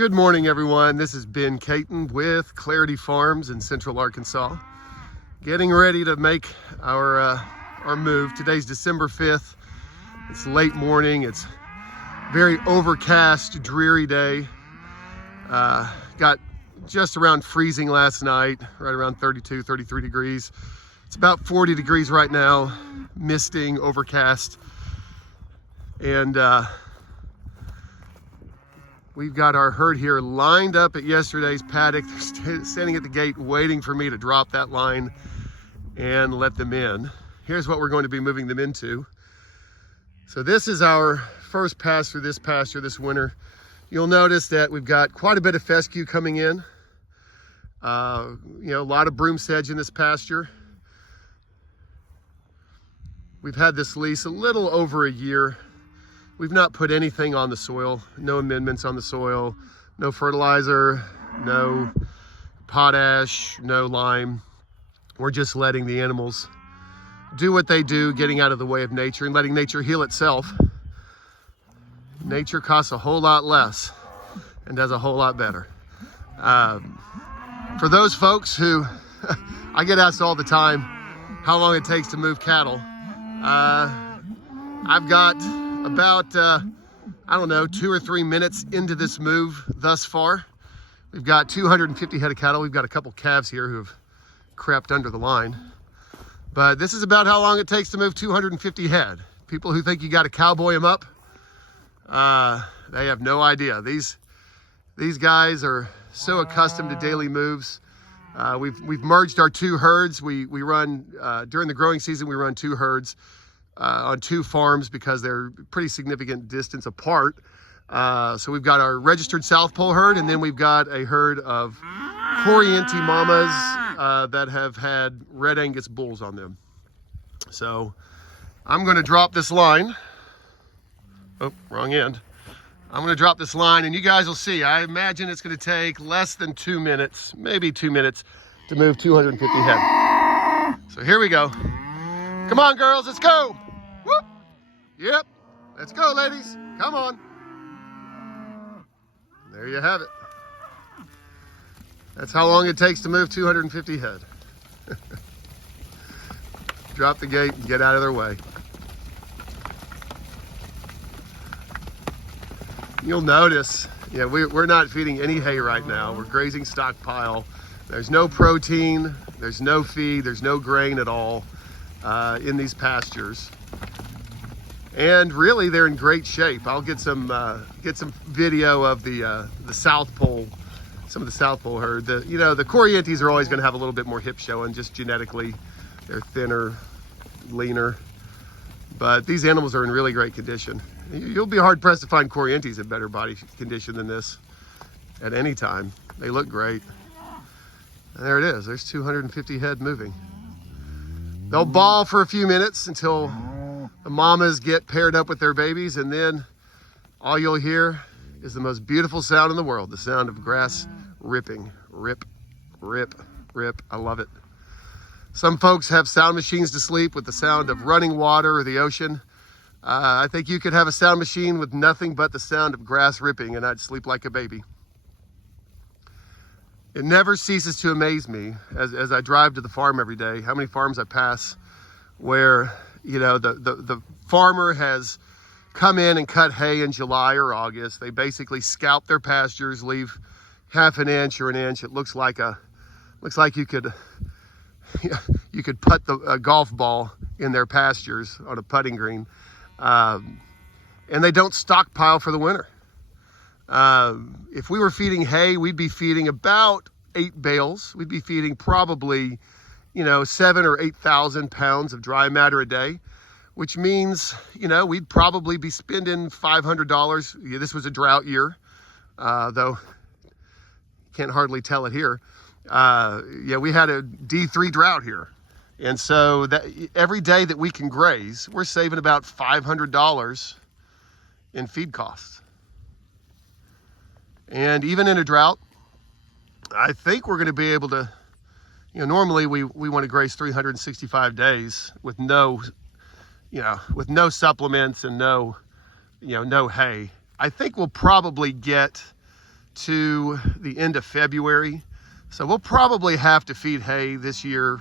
Good morning, everyone. This is Ben Caton with Clarity Farms in Central Arkansas. Getting ready to make our move. Today's December 5th. It's late morning. It's very overcast, dreary day. Got just around freezing last night, right around 32, 33 degrees. It's about 40 degrees right now, misting, overcast. And we've got our herd here lined up at yesterday's paddock. They're standing at the gate waiting for me to drop that line and let them in. Here's what we're going to be moving them into. So this is our first pass through this pasture this winter. You'll notice that we've got quite a bit of fescue coming in. A lot of broom sedge in this pasture. We've had this lease a little over a year. We've not put anything on the soil, no amendments on the soil, no fertilizer, no potash, no lime. We're just letting the animals do what they do, getting out of the way of nature and letting nature heal itself. Nature costs a whole lot less and does a whole lot better. For those folks who, I get asked all the time how long it takes to move cattle. I've got about, 2 or 3 minutes into this move thus far. We've got 250 head of cattle. We've got a couple calves here who have crept under the line. But this is about how long it takes to move 250 head. People who think you got to cowboy them up, they have no idea. These guys are so accustomed to daily moves. We've merged our two herds. We run, during the growing season, we run two herds on two farms because they're pretty significant distance apart. So we've got our registered South Pole herd, and then we've got a herd of Corriente mamas that have had Red Angus bulls on them. So I'm going to drop this line. Oh, wrong end. I'm going to drop this line, and you guys will see. I imagine it's going to take less than 2 minutes, maybe 2 minutes, to move 250 head. So here we go. Come on, girls, let's go. Whoop. Yep, let's go, ladies. Come on. There you have it. That's how long it takes to move 250 head. Drop the gate and get out of their way. You'll notice, we're not feeding any hay right now. We're grazing stockpile. There's no protein, there's no feed, there's no grain at all in these pastures. And really, they're in great shape. I'll get some video of the South Pole, some of the South Pole herd. The Corrientes are always going to have a little bit more hip showing, just genetically. They're thinner, leaner. But these animals are in really great condition. You'll be hard pressed to find Corrientes in better body condition than this at any time. They look great. And there it is. There's 250 head moving. They'll bawl for a few minutes until the mamas get paired up with their babies, and then all you'll hear is the most beautiful sound in the world, the sound of grass ripping. Rip, rip, rip. I love it. Some folks have sound machines to sleep with the sound of running water or the ocean. I think you could have a sound machine with nothing but the sound of grass ripping, and I'd sleep like a baby. It never ceases to amaze me as I drive to the farm every day, how many farms I pass where, the farmer has come in and cut hay in July or August. They basically scalp their pastures, leave half an inch or an inch. It looks like you could put a golf ball in their pastures on a putting green. And they don't stockpile for the winter. If we were feeding hay, we'd be feeding about 8 bales. We'd be feeding probably, 7,000 or 8,000 pounds of dry matter a day, which means, we'd probably be spending $500. This was a drought year, though can't hardly tell it here. We had a D3 drought here. And so that every day that we can graze, we're saving about $500 in feed costs. And even in a drought, I think we're going to be able to, normally we want to graze 365 days with no supplements and no hay. I think we'll probably get to the end of February. So we'll probably have to feed hay this year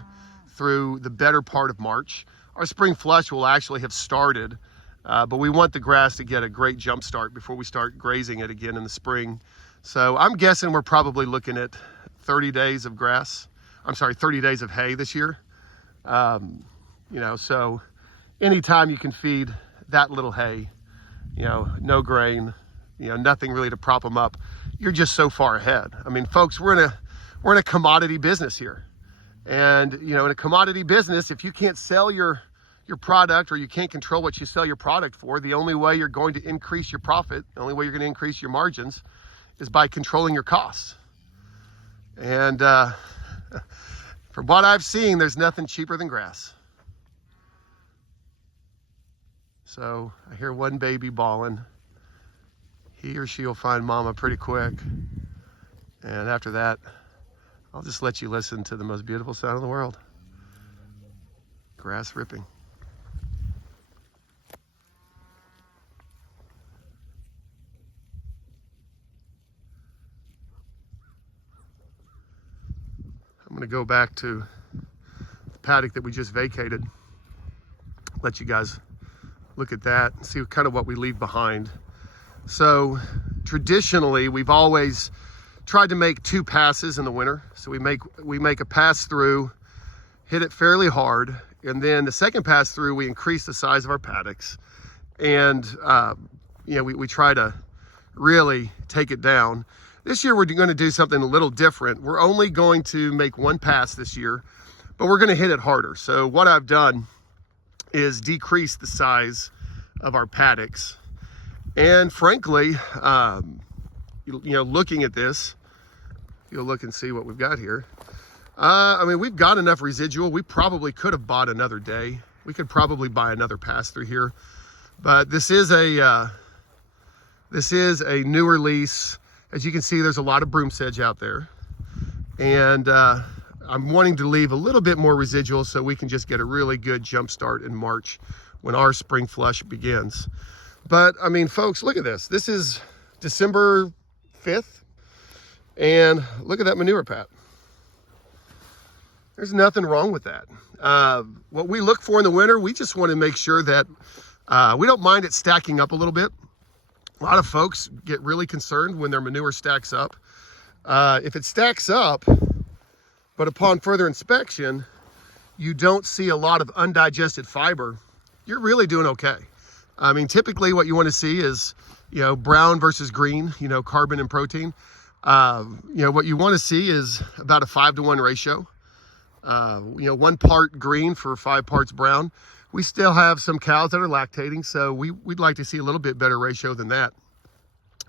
through the better part of March. Our spring flush will actually have started, but we want the grass to get a great jump start before we start grazing it again in the spring. So I'm guessing we're probably looking at 30 days of grass. I'm sorry, 30 days of hay this year. You know, so anytime you can feed that little hay, you know, no grain, you know, nothing really to prop them up, you're just so far ahead. I mean, folks, we're in a commodity business here. And, you know, in a commodity business, if you can't sell your product, or you can't control what you sell your product for, the only way you're going to increase your profit, the only way you're going to increase your margins is by controlling your costs. And from what I've seen, there's nothing cheaper than grass. So I hear one baby bawling. He or she will find mama pretty quick. And after that, I'll just let you listen to the most beautiful sound in the world. Grass ripping. I'm going to go back to the paddock that we just vacated. Let you guys look at that and see kind of what we leave behind. So traditionally, we've always tried to make 2 passes in the winter. So we make a pass through, hit it fairly hard, and then the second pass through, we increase the size of our paddocks. And you know, we try to really take it down. This year, we're going to do something a little different. We're only going to make 1 pass this year, but we're going to hit it harder. So what I've done is decrease the size of our paddocks. And frankly, you know, looking at this, you'll look and see what we've got here. I mean, we've got enough residual. We probably could have bought another day. We could probably buy another pass through here, but this is a newer lease. As you can see, there's a lot of broom sedge out there, and I'm wanting to leave a little bit more residual so we can just get a really good jump start in March when our spring flush begins. But I mean, folks, look at this. This is December 5th, and look at that manure pat. There's nothing wrong with that. What we look for in the winter, we just want to make sure that we don't mind it stacking up a little bit. A lot of folks get really concerned when their manure stacks up. If it stacks up, but upon further inspection, you don't see a lot of undigested fiber, you're really doing okay. I mean, typically what you want to see is, you know, brown versus green, you know, carbon and protein. You know, what you want to see is about a 5-to-1 ratio. You know, 1 part green for 5 parts brown. We still have some cows that are lactating, so we'd like to see a little bit better ratio than that.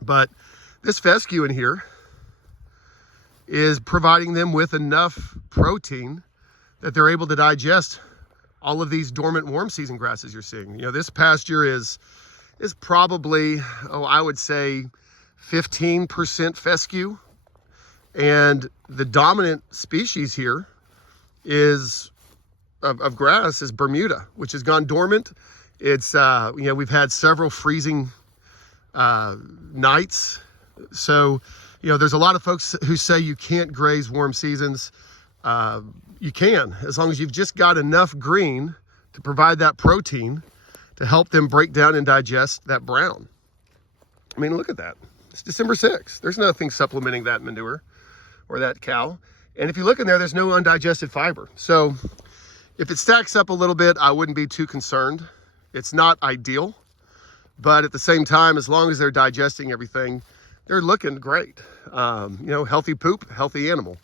But this fescue in here is providing them with enough protein that they're able to digest all of these dormant warm season grasses you're seeing. You know, this pasture is probably, I would say 15% fescue. And the dominant species here is of grass is Bermuda, which has gone dormant. It's, you know, we've had several freezing nights. So, you know, there's a lot of folks who say you can't graze warm seasons. You can, as long as you've just got enough green to provide that protein to help them break down and digest that brown. I mean, look at that. It's December 6th. There's nothing supplementing that manure or that cow. And if you look in there, there's no undigested fiber. So if it stacks up a little bit, I wouldn't be too concerned. It's not ideal, but at the same time, as long as they're digesting everything, they're looking great. You know, healthy poop, healthy animal.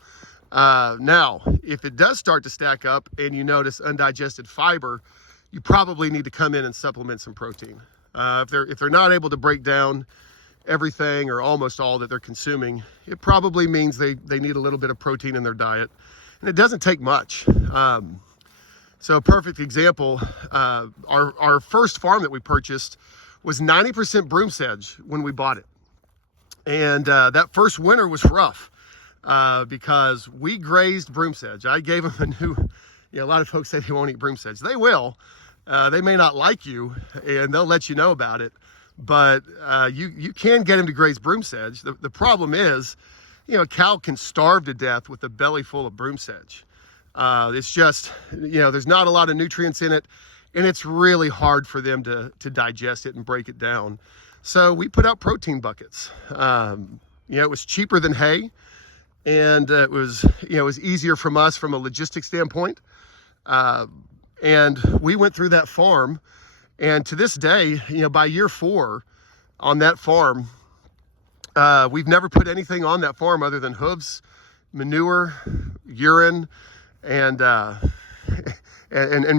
Now, if it does start to stack up and you notice undigested fiber, you probably need to come in and supplement some protein. If they're not able to break down everything or almost all that they're consuming, it probably means they need a little bit of protein in their diet, and it doesn't take much. So a perfect example, our first farm that we purchased was 90% broom sedge when we bought it. And that first winter was rough because we grazed broom sedge. I gave them a new, a lot of folks say they won't eat broom sedge. They will. They may not like you, and they'll let you know about it. but you can get him to graze broom sedge. The problem is, a cow can starve to death with a belly full of broom sedge. It's just, there's not a lot of nutrients in it, and it's really hard for them to digest it and break it down. So we put out protein buckets. It was cheaper than hay, and it was easier from us from a logistics standpoint. And we went through that farm, and to this day, by year 4 on that farm, we've never put anything on that farm other than hooves, manure, urine, and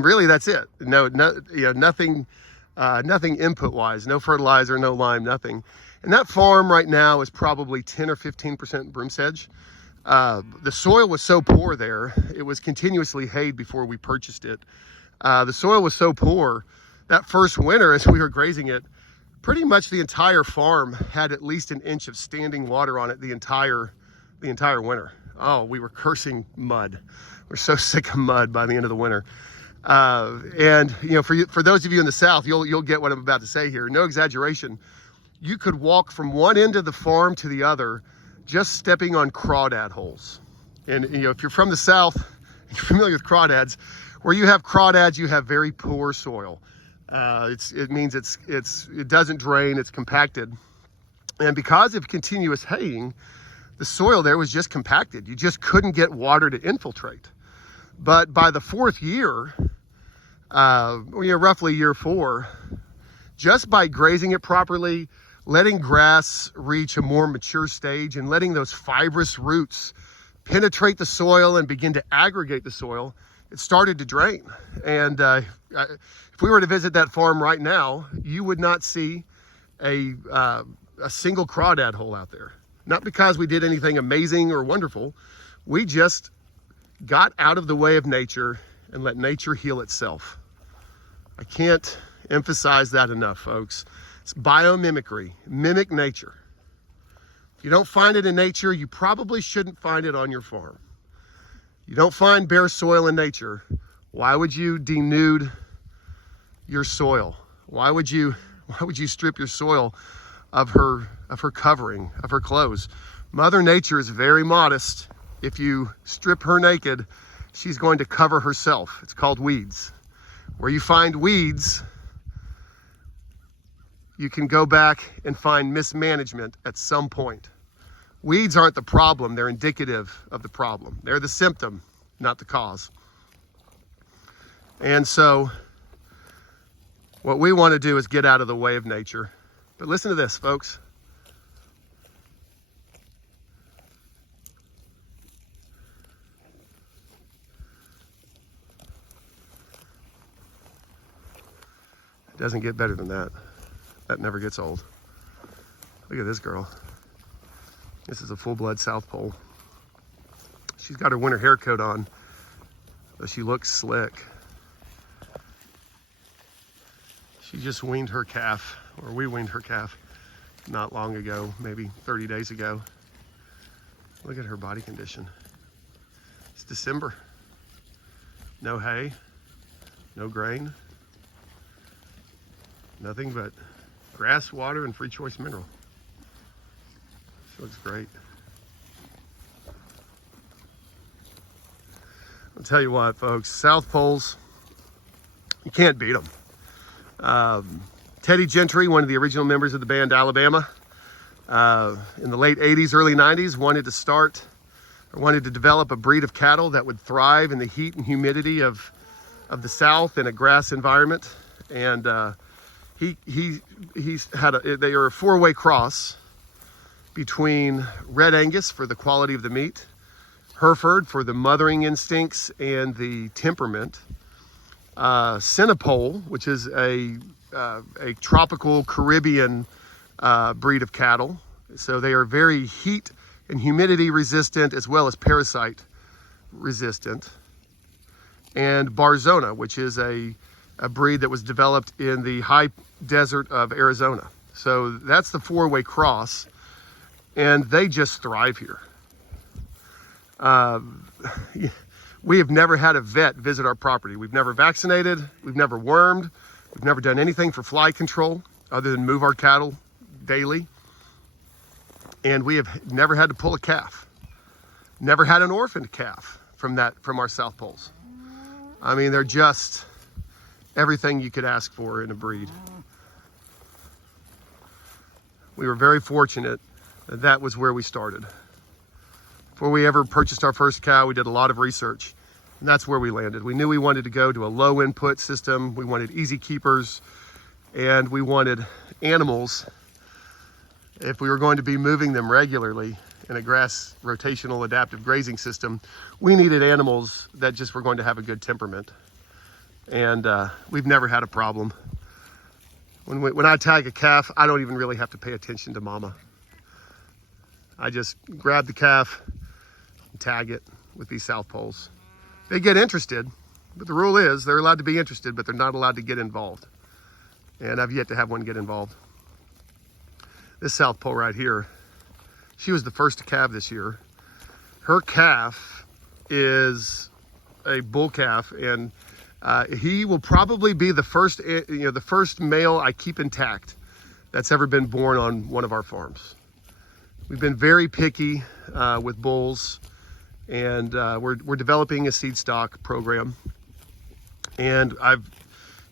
really that's it. Nothing input wise, no fertilizer, no lime, nothing. And that farm right now is probably 10 or 15% broom sedge. The soil was so poor there, it was continuously hayed before we purchased it. The soil was so poor that first winter as we were grazing it, pretty much the entire farm had at least an inch of standing water on it the entire winter. Oh, we were cursing mud. We're so sick of mud by the end of the winter. And for those of you in the South, you'll get what I'm about to say here. No exaggeration. You could walk from one end of the farm to the other just stepping on crawdad holes. And if you're from the South, you're familiar with crawdads. Where you have crawdads, you have very poor soil. It means it doesn't drain, it's compacted. And because of continuous haying, the soil there was just compacted. You just couldn't get water to infiltrate. But by the 4th year, roughly year 4, just by grazing it properly, letting grass reach a more mature stage and letting those fibrous roots penetrate the soil and begin to aggregate the soil, it started to drain. And if we were to visit that farm right now, you would not see a single crawdad hole out there. Not because we did anything amazing or wonderful. We just got out of the way of nature and let nature heal itself. I can't emphasize that enough, folks. It's biomimicry. Mimic nature. If you don't find it in nature, you probably shouldn't find it on your farm. You don't find bare soil in nature. Why would you denude your soil? Why would you strip your soil of her covering, of her clothes? Mother Nature is very modest. If you strip her naked, she's going to cover herself. It's called weeds. Where you find weeds, you can go back and find mismanagement at some point. Weeds aren't the problem, they're indicative of the problem. They're the symptom, not the cause. And so, what we want to do is get out of the way of nature. But listen to this, folks. It doesn't get better than that. That never gets old. Look at this girl. This is a full-blood South Pole. She's got her winter hair coat on, but she looks slick. She just weaned her calf, or we weaned her calf not long ago, maybe 30 days ago. Look at her body condition. It's December. No hay, no grain, nothing but grass, water, and free choice mineral. She looks great. I'll tell you what, folks, South Poles, you can't beat them. Teddy Gentry, one of the original members of the band Alabama, in the late 80s, early 90s, wanted to develop a breed of cattle that would thrive in the heat and humidity of the South in a grass environment. And they are a 4-way cross between Red Angus for the quality of the meat, Hereford for the mothering instincts and the temperament, Centipole, which is a tropical Caribbean breed of cattle. So they are very heat and humidity resistant as well as parasite resistant. And Barzona, which is a breed that was developed in the high desert of Arizona. So that's the 4-way cross, and they just thrive here. We have never had a vet visit our property. We've never vaccinated, we've never wormed, we've never done anything for fly control. other than move our cattle daily. And we have never had to pull a calf. Never had an orphaned calf from our South Poles. I mean, they're just everything you could ask for in a breed. We were very fortunate that that was where we started. Before we ever purchased our first cow, we did a lot of research, and that's where we landed. We knew we wanted to go to a low input system. We wanted easy keepers, and we wanted animals, if we were going to be moving them regularly in a grass rotational adaptive grazing system, we needed animals that just were going to have a good temperament. And we've never had a problem. When I tag a calf, I don't even really have to pay attention to mama. I just grab the calf and tag it with these South Poles. They get interested, but the rule is they're allowed to be interested, but they're not allowed to get involved. And I've yet to have one get involved. This South Pole right here, she was the first to calve this year. Her calf is a bull calf, and he will probably be the first male I keep intact that's ever been born on one of our farms. We've been very picky with bulls, and we're developing a seed stock program. And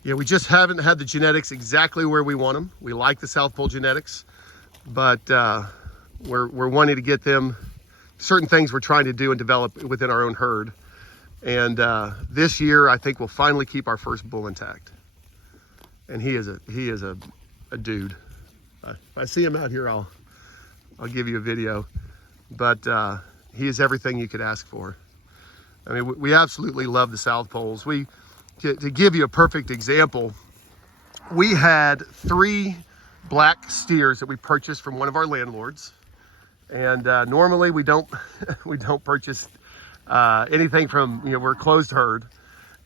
we just haven't had the genetics exactly where we want them. We like the South Pole genetics, but we're wanting to get them. Certain things we're trying to do and develop within our own herd. And this year, I think we'll finally keep our first bull intact. And he is a dude. If I see him out here, I'll give you a video. But he is everything you could ask for. I mean, we absolutely love the South Poles. To give you a perfect example, we had 3 black steers that we purchased from one of our landlords. And normally we don't purchase anything from, we're a closed herd,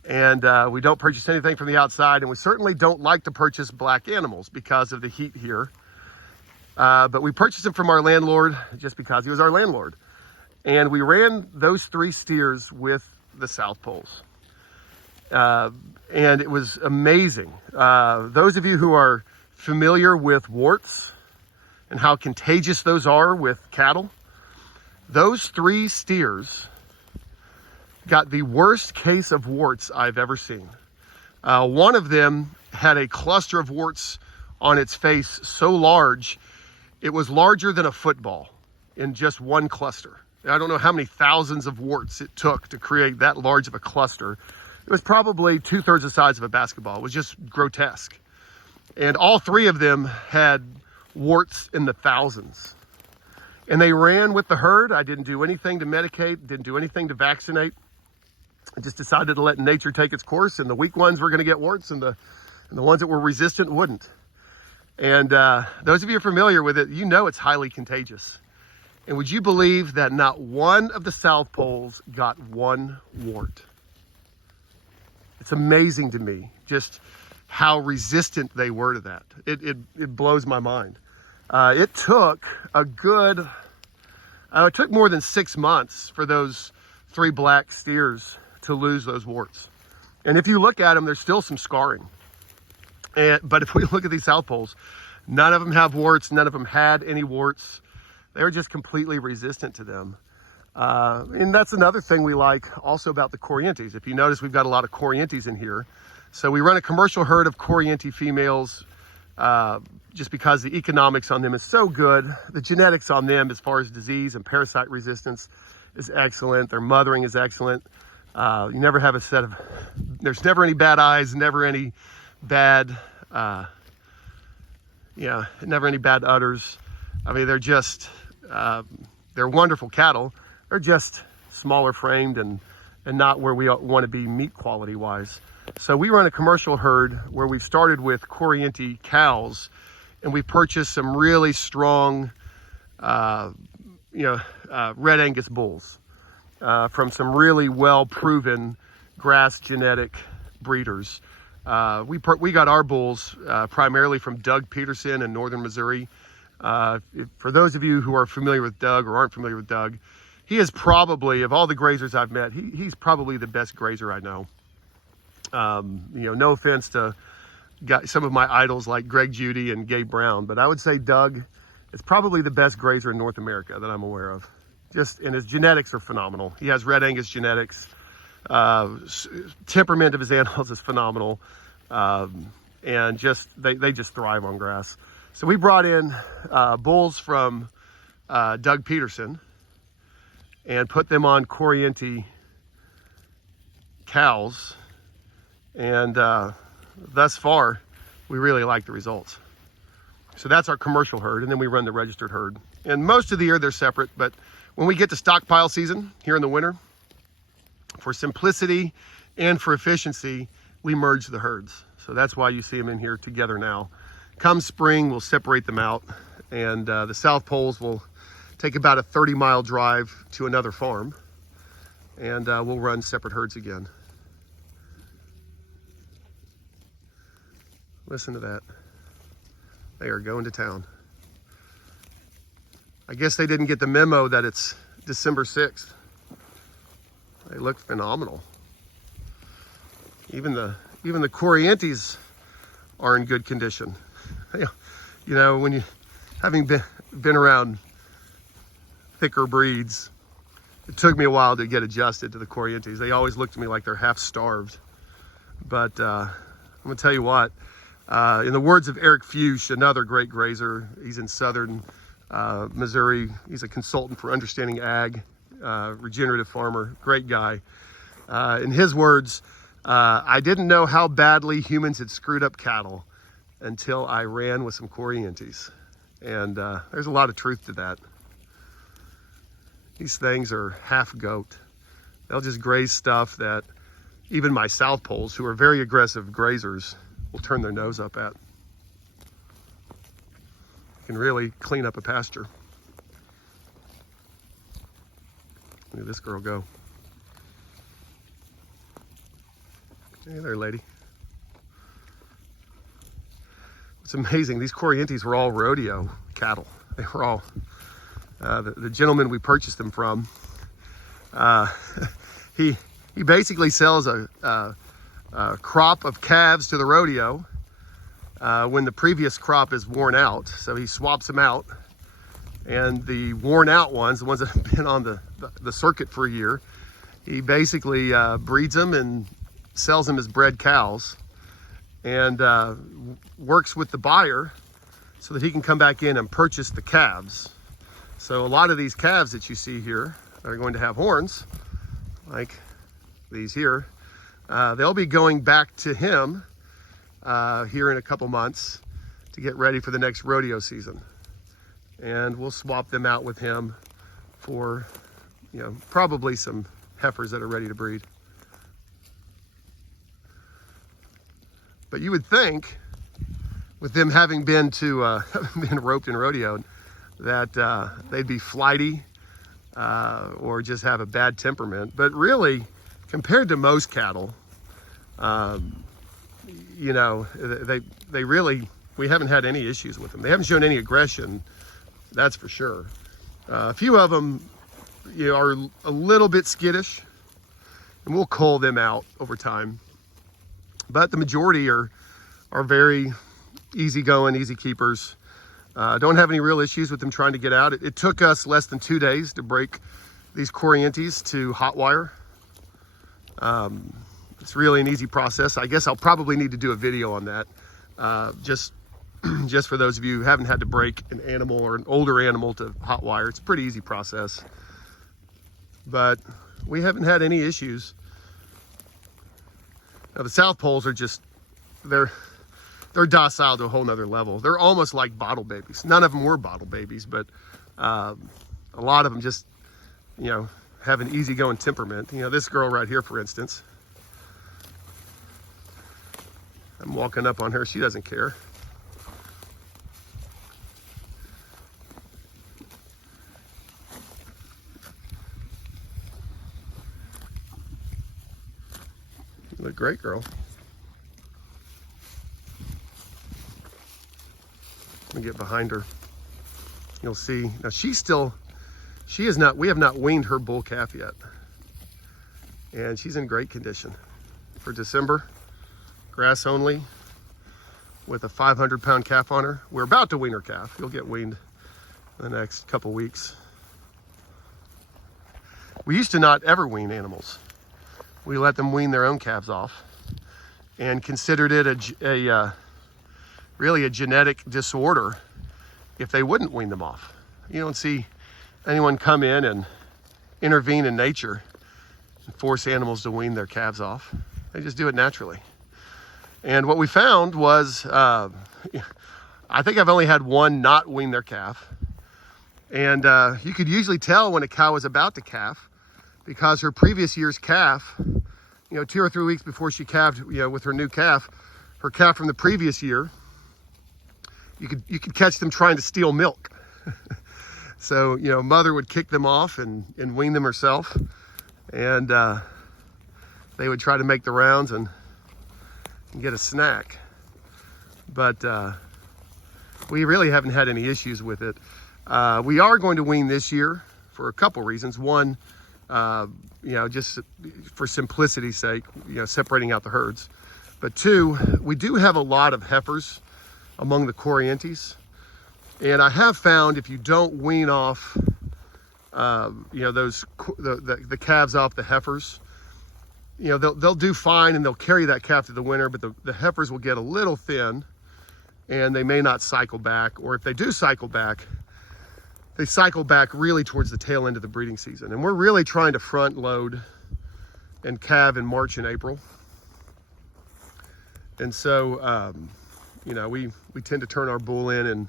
and we don't purchase anything from the outside, and we certainly don't like to purchase black animals because of the heat here. But we purchased them from our landlord just because he was our landlord. And we ran those 3 steers with the South Poles. And it was amazing. Those of you who are familiar with warts and how contagious those are with cattle, those 3 steers got the worst case of warts I've ever seen. One of them had a cluster of warts on its face so large, it was larger than a football in just one cluster. I don't know how many thousands of warts it took to create that large of a cluster. It was probably 2/3 the size of a basketball. It was just grotesque. And all 3 of them had warts in the thousands. And they ran with the herd. I didn't do anything to medicate, didn't do anything to vaccinate. I just decided to let nature take its course, and the weak ones were going to get warts, and the ones that were resistant wouldn't. And those of you who are familiar with it, you know it's highly contagious. And would you believe that not one of the South Poles got one wart? It's amazing to me just how resistant they were to that. It blows my mind. It took it took more than 6 months for those 3 black steers to lose those warts. And if you look at them, there's still some scarring. But if we look at these South Poles, none of them have warts. None of them had any warts. They were just completely resistant to them. And that's another thing we like also about the Corrientes. If you notice, we've got a lot of Corrientes in here. So we run a commercial herd of Corriente females just because the economics on them is so good. The genetics on them as far as disease and parasite resistance is excellent. Their mothering is excellent. You never have there's never any bad eyes, never any bad, never any bad udders. I mean, they're just, they're wonderful cattle. They're just smaller framed and not where we want to be meat quality wise. So we run a commercial herd where we've started with Corriente cows, and we purchased some really strong, Red Angus bulls from some really well-proven grass genetic breeders. We got our bulls primarily from Doug Peterson in northern Missouri. For those of you who are familiar with Doug or aren't familiar with Doug, he is probably, of all the grazers I've met, he's probably the best grazer I know. No offense to got some of my idols like Greg Judy and Gabe Brown, but I would say Doug is probably the best grazer in North America that I'm aware of. And his genetics are phenomenal. He has Red Angus genetics. Temperament of his animals is phenomenal. And they just thrive on grass. So we brought in bulls from Doug Peterson and put them on Corriente cows, and thus far we really like the results. So that's our commercial herd, and then we run the registered herd. And most of the year they're separate, but when we get to stockpile season here in the winter, for simplicity and for efficiency, we merge the herds. So that's why you see them in here together now. Come spring, we'll separate them out, and the South Poles will take about a 30-mile drive to another farm, and we'll run separate herds again. Listen to that. They are going to town. I guess they didn't get the memo that it's December 6th. They look phenomenal. Even the Corrientes are in good condition. You know, when you, having been around thicker breeds, it took me a while to get adjusted to the Corrientes. They always look to me like they're half starved. But I'm gonna tell you what, in the words of Eric Fuchs, another great grazer, he's in southern Missouri. He's a consultant for Understanding Ag, regenerative farmer, great guy. In his words, I didn't know how badly humans had screwed up cattle until I ran with some Corrientes. And there's a lot of truth to that. These things are half goat. They'll just graze stuff that even my South Poles, who are very aggressive grazers, will turn their nose up at. You can really clean up a pasture. Look at this girl go. Hey there, lady. It's amazing. These Corrientes were all rodeo cattle. They were all, the gentleman we purchased them from, he basically sells a crop of calves to the rodeo when the previous crop is worn out. So he swaps them out, and the worn out ones, the ones that have been on the circuit for a year, he basically breeds them and sells them as bred cows, and works with the buyer so that he can come back in and purchase the calves. So a lot of these calves that you see here are going to have horns, like these here. They'll be going back to him here in a couple months to get ready for the next rodeo season. And we'll swap them out with him for, you know, probably some heifers that are ready to breed. But you would think, with them having been been roped and rodeoed, that they'd be flighty or just have a bad temperament. But really, compared to most cattle, you know, they really, we haven't had any issues with them. They haven't shown any aggression, that's for sure. A few of them, you know, are a little bit skittish, and we'll cull them out over time. But the majority are very easygoing, easy keepers. Don't have any real issues with them trying to get out. It took us less than 2 days to break these Corrientes to hot wire. It's really an easy process. I guess I'll probably need to do a video on that, just for those of you who haven't had to break an animal or an older animal to hot wire. It's a pretty easy process, but we haven't had any issues. Now the South Poles are just, they're docile to a whole nother level. They're almost like bottle babies. None of them were bottle babies, but a lot of them just, you know, have an easygoing temperament. You know, this girl right here, for instance, I'm walking up on her, she doesn't care. You look great, girl. Let me get behind her. You'll see. Now we have not weaned her bull calf yet. And she's in great condition. For December, grass only. with a 500-pound calf on her. We're about to wean her calf. He'll get weaned in the next couple weeks. We used to not ever wean animals. We let them wean their own calves off and considered it really a genetic disorder if they wouldn't wean them off. You don't see anyone come in and intervene in nature and force animals to wean their calves off. They just do it naturally. And what we found was, I think I've only had one not wean their calf. And you could usually tell when a cow was about to calf because her previous year's calf, 2 or 3 weeks before she calved, with her new calf, her calf from the previous year, you could catch them trying to steal milk. So, mother would kick them off and wean them herself. And they would try to make the rounds and get a snack. But we really haven't had any issues with it. We are going to wean this year for a couple reasons. One, just for simplicity's sake, separating out the herds. But two, we do have a lot of heifers among the Corrientes. And I have found if you don't wean off, the calves off the heifers, they'll do fine and they'll carry that calf through the winter, but the heifers will get a little thin and they may not cycle back. Or if they do cycle back, they cycle back really towards the tail end of the breeding season. And we're really trying to front load and calve in March and April. And so, we tend to turn our bull in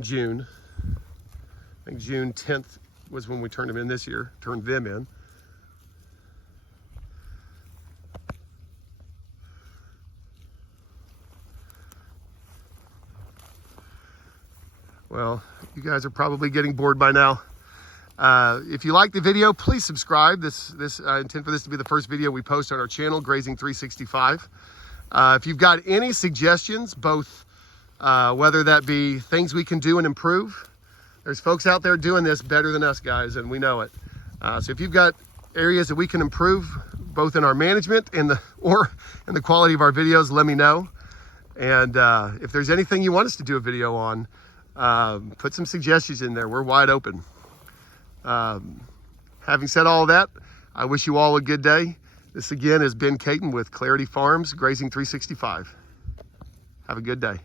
June. I think June 10th was when we turned them in this year, turned them in. Well, you guys are probably getting bored by now. If you like the video, please subscribe. I intend for this to be the first video we post on our channel, Grazing 365. If you've got any suggestions, both whether that be things we can do and improve, there's folks out there doing this better than us guys, and we know it. So if you've got areas that we can improve, both in our management and the quality of our videos, let me know. And if there's anything you want us to do a video on, put some suggestions in there. We're wide open. Having said all that, I wish you all a good day. This again is Ben Caton with Clarity Farms, Grazing 365. Have a good day.